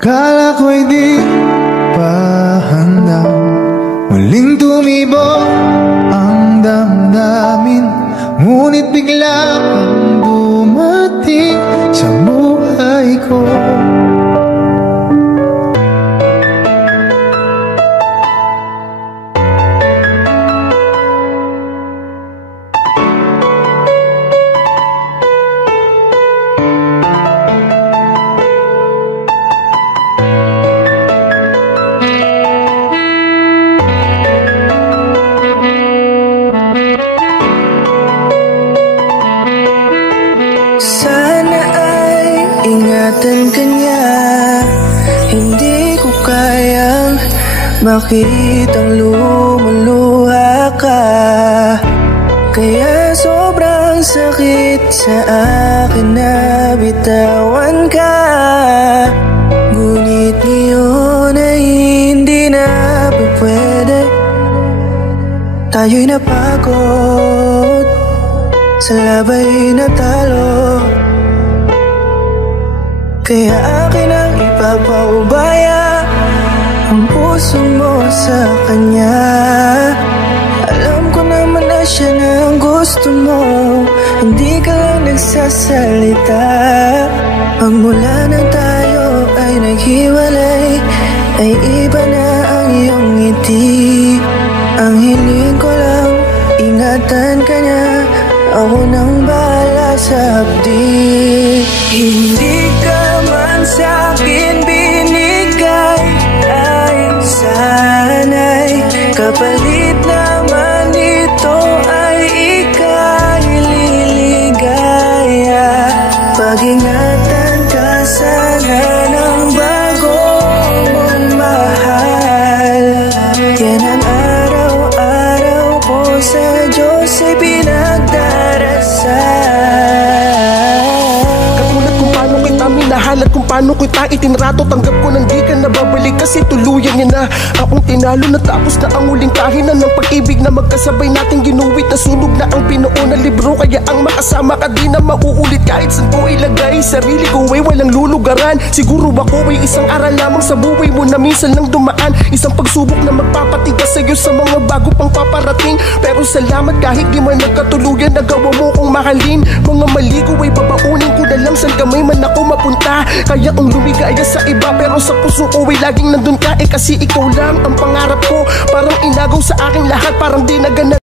Kala ko'y di pa handa, muling tumibok ang damdamin, ngunit bigla kang dumating sa buhay ko. Sana ay ingatan ka niya, hindi ko kayang makitang lumuluha ka. Kaya sobrang sakit sa akin na bitawan ka. Ngunit ngayon ay hindi na pwede. Tayo'y napagod, sa labay na talo. Kaya akin ang ipapaubaya ang puso mo sa kanya. Alam ko naman na siya na ang gusto mo, hindi ka lang nagsasalita. Pagmula nang tayo ay naghiwalay, ay iba na ang iyong ngiti. Ang hiling ko lang, ingatan ka niya, ako nang bahala sa hapdi. Hindi ka man sa'kin binigay, ay sana'y kapalit naman ito ay ika'y liligaya. Pag-ingatan ka sana ng bago mong mahal. Yan ang araw-araw ko sa Diyos ay pinagdarasal. Katulad kung paano kita minahal at kung paano kita itinrato, tanggap ko nang di ka nababalik kasi tuluyan niya na akong tinalo. Natapos na ang huling kahinan ng pag-ibig na magkasabay nating ginuwit. Nasunog na ang pinuo na libro, kaya ang makasama ka di na mauulit. Kahit saan ko ilagay sarili ko ay walang lulugaran. Siguro ako ay isang aral lamang sa buhay mo na minsan lang dumaan. Isang pagsubok na magpapatigas sa'yo sa mga bago pang paparating. Pero salamat kahit di man nagkatuluyan, nagawa mo kong mahalin. Mga mali ko ay babaunin ko na lang saan kamay man ako mapunta. Kaya ang lumigaya sa iba pero sa puso ko ay laging nandun ka. Kasi ikaw lang ang pangarap ko, parang inagaw sa aking lahat, parang di naganap.